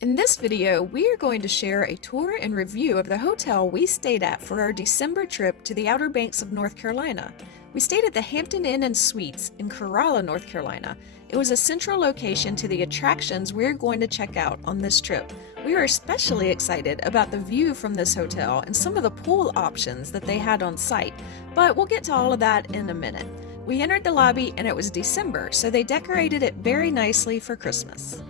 In this video, we are going to share a tour and review of the hotel we stayed at for our December trip to the Outer Banks of North Carolina. We stayed at the Hampton Inn Suites in Corolla, North Carolina. It was a central location to the attractions we're going to check out on this trip. We are especially excited about the view from this hotel and some of the pool options that they had on site, but we'll get to all of that in a minute. We entered the lobby and it was December, so they decorated it very nicely for Christmas.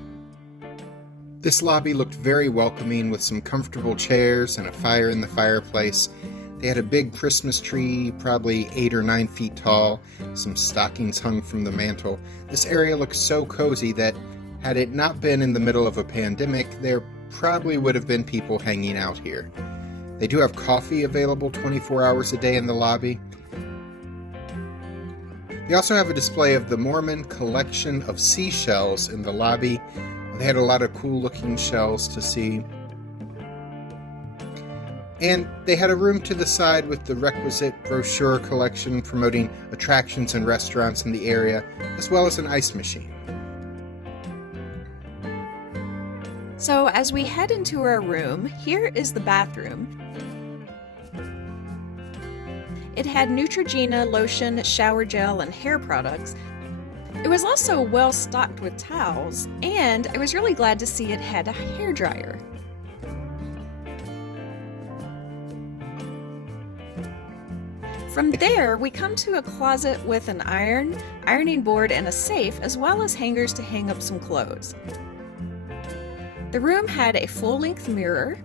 This lobby looked very welcoming with some comfortable chairs and a fire in the fireplace. They had a big Christmas tree, probably 8 or 9 feet tall, some stockings hung from the mantel. This area looked so cozy that, had it not been in the middle of a pandemic, there probably would have been people hanging out here. They do have coffee available 24 hours a day in the lobby. They also have a display of the Mormon collection of seashells in the lobby. They had a lot of cool looking shells to see. And they had a room to the side with the requisite brochure collection promoting attractions and restaurants in the area, as well as an ice machine. So as we head into our room, here is the bathroom. It had Neutrogena lotion, shower gel, and hair products. It was also well stocked with towels, and I was really glad to see it had a hairdryer. From there, we come to a closet with an ironing board, and a safe, as well as hangers to hang up some clothes. The room had a full-length mirror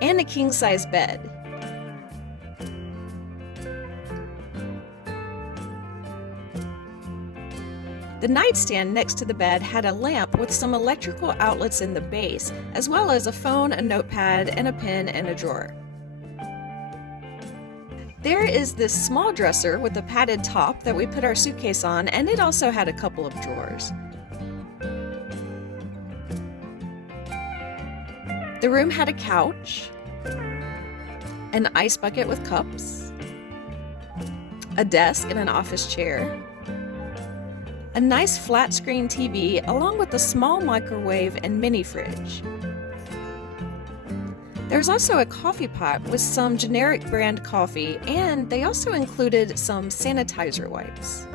and a king-size bed. The nightstand next to the bed had a lamp with some electrical outlets in the base, as well as a phone, a notepad, and a pen and a drawer. There is this small dresser with a padded top that we put our suitcase on, and it also had a couple of drawers. The room had a couch, an ice bucket with cups, a desk and an office chair, a nice flat screen TV, along with a small microwave and mini fridge. There's also a coffee pot with some generic brand coffee, and they also included some sanitizer wipes.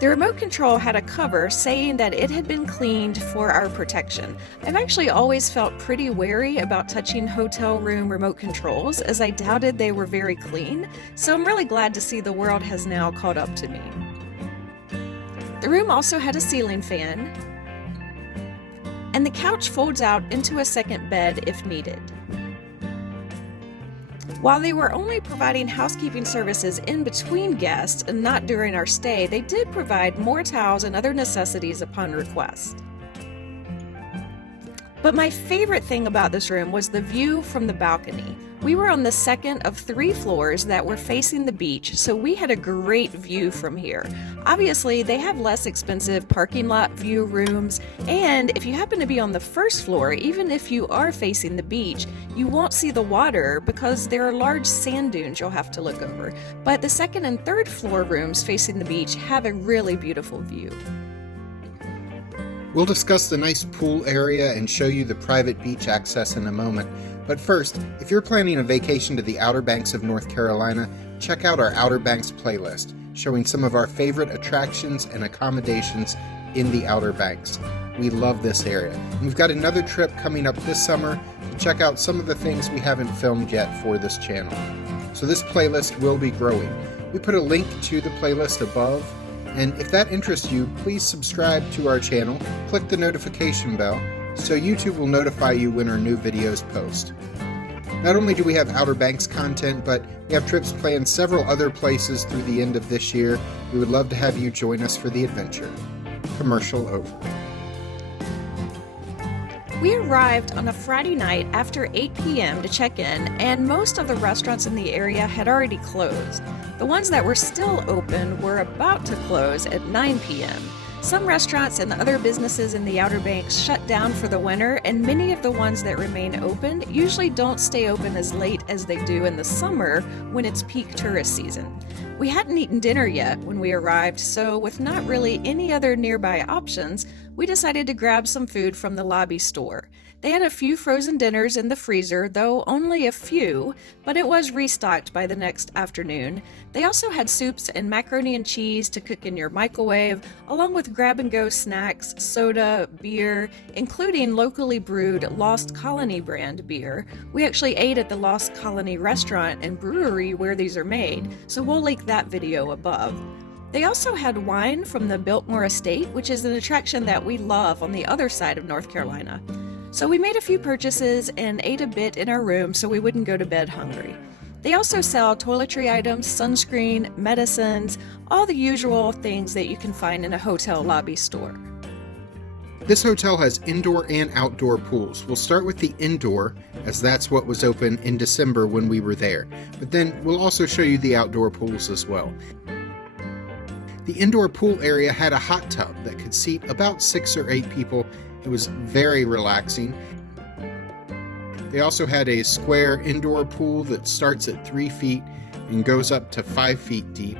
The remote control had a cover saying that it had been cleaned for our protection. I've actually always felt pretty wary about touching hotel room remote controls, as I doubted they were very clean, so I'm really glad to see the world has now caught up to me. The room also had a ceiling fan, and the couch folds out into a second bed if needed. While they were only providing housekeeping services in between guests and not during our stay, they did provide more towels and other necessities upon request. But my favorite thing about this room was the view from the balcony. We were on the second of 3 floors that were facing the beach, so we had a great view from here. Obviously, they have less expensive parking lot view rooms, and if you happen to be on the first floor, even if you are facing the beach, you won't see the water because there are large sand dunes you'll have to look over. But the second and third floor rooms facing the beach have a really beautiful view. We'll discuss the nice pool area and show you the private beach access in a moment. But first, if you're planning a vacation to the Outer Banks of North Carolina, check out our Outer Banks playlist, showing some of our favorite attractions and accommodations in the Outer Banks. We love this area. And we've got another trip coming up this summer to check out some of the things we haven't filmed yet for this channel. So this playlist will be growing. We put a link to the playlist above, and if that interests you, please subscribe to our channel, click the notification bell, so YouTube will notify you when our new videos post. Not only do we have Outer Banks content, but we have trips planned several other places through the end of this year. We would love to have you join us for the adventure. Commercial over. We arrived on a Friday night after 8 p.m. to check in, and most of the restaurants in the area had already closed. The ones that were still open were about to close at 9 p.m. Some restaurants and other businesses in the Outer Banks shut down for the winter, and many of the ones that remain open usually don't stay open as late packed as they do in the summer when it's peak tourist season. We hadn't eaten dinner yet when we arrived, so with not really any other nearby options, we decided to grab some food from the lobby store. They had a few frozen dinners in the freezer, though only a few, but it was restocked by the next afternoon. They also had soups and macaroni and cheese to cook in your microwave, along with grab-and-go snacks, soda, beer, including locally brewed Lost Colony brand beer. We actually ate at the Lost Colony restaurant and brewery where these are made, so we'll link that video above. They also had wine from the Biltmore Estate, which is an attraction that we love on the other side of North Carolina. So we made a few purchases and ate a bit in our room so we wouldn't go to bed hungry. They also sell toiletry items, sunscreen, medicines, all the usual things that you can find in a hotel lobby store. This hotel has indoor and outdoor pools. We'll start with the indoor, as that's what was open in December when we were there. But then we'll also show you the outdoor pools as well. The indoor pool area had a hot tub that could seat about 6 or 8 people. It was very relaxing. They also had a square indoor pool that starts at 3 feet and goes up to 5 feet deep.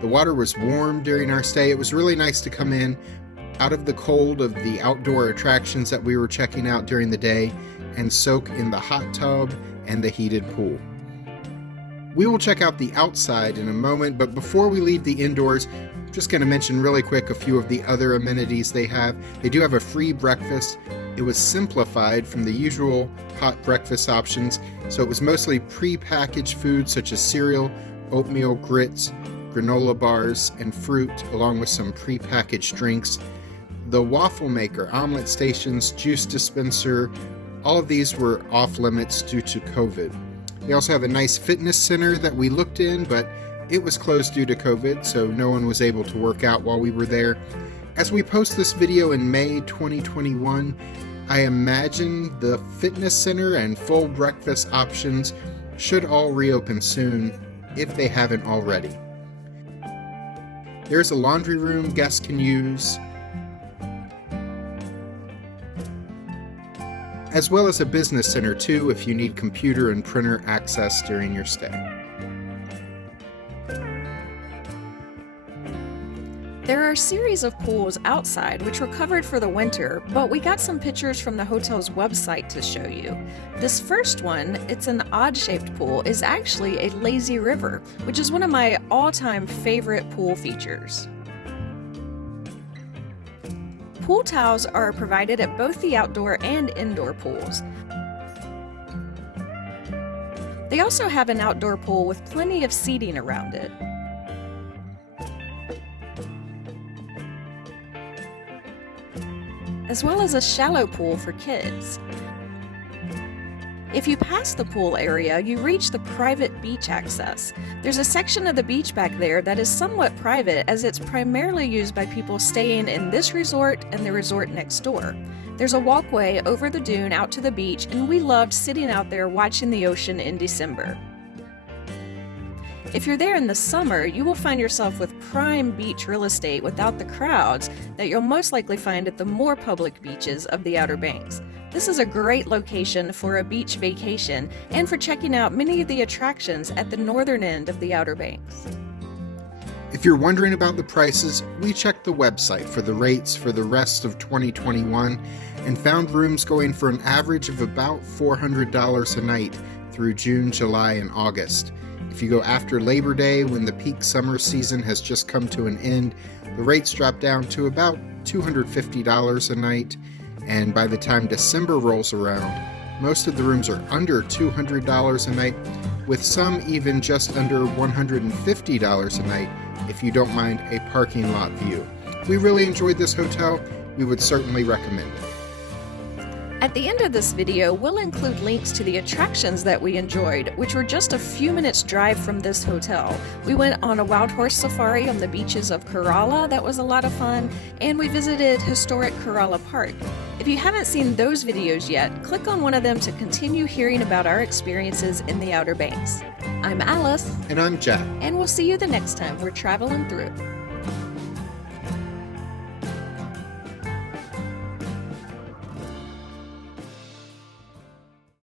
The water was warm during our stay. It was really nice to come in out of the cold of the outdoor attractions that we were checking out during the day and soak in the hot tub and the heated pool. We will check out the outside in a moment, but before we leave the indoors, I'm just going to mention really quick a few of the other amenities they have. They do have a free breakfast. It was simplified from the usual hot breakfast options, so it was mostly pre-packaged food such as cereal, oatmeal, grits, granola bars, and fruit, along with some pre-packaged drinks. The waffle maker, omelet stations, juice dispenser, all of these were off limits due to COVID. They also have a nice fitness center that we looked in, but it was closed due to COVID, so no one was able to work out while we were there. As we post this video in May 2021, I imagine the fitness center and full breakfast options should all reopen soon, if they haven't already. There's a laundry room guests can use, as well as a business center too if you need computer and printer access during your stay. There are a series of pools outside which were covered for the winter, but we got some pictures from the hotel's website to show you. This first one, it's an odd-shaped pool, is actually a lazy river, which is one of my all-time favorite pool features. Pool towels are provided at both the outdoor and indoor pools. They also have an outdoor pool with plenty of seating around it. As well as a shallow pool for kids. If you pass the pool area, you reach the private beach access. There's a section of the beach back there that is somewhat private, as it's primarily used by people staying in this resort and the resort next door. There's a walkway over the dune out to the beach, and we loved sitting out there watching the ocean in December. If you're there in the summer, you will find yourself with prime beach real estate without the crowds that you'll most likely find at the more public beaches of the Outer Banks. This is a great location for a beach vacation and for checking out many of the attractions at the northern end of the Outer Banks. If you're wondering about the prices, we checked the website for the rates for the rest of 2021 and found rooms going for an average of about $400 a night through June, July, and August. If you go after Labor Day, when the peak summer season has just come to an end, the rates drop down to about $250 a night, and by the time December rolls around, most of the rooms are under $200 a night, with some even just under $150 a night if you don't mind a parking lot view. We really enjoyed this hotel. We would certainly recommend it. At the end of this video, we'll include links to the attractions that we enjoyed, which were just a few minutes drive from this hotel. We went on a wild horse safari on the beaches of Corolla, that was a lot of fun, and we visited historic Corolla Park. If you haven't seen those videos yet, click on one of them to continue hearing about our experiences in the Outer Banks. I'm Alice. And I'm Jack. And we'll see you the next time we're traveling through.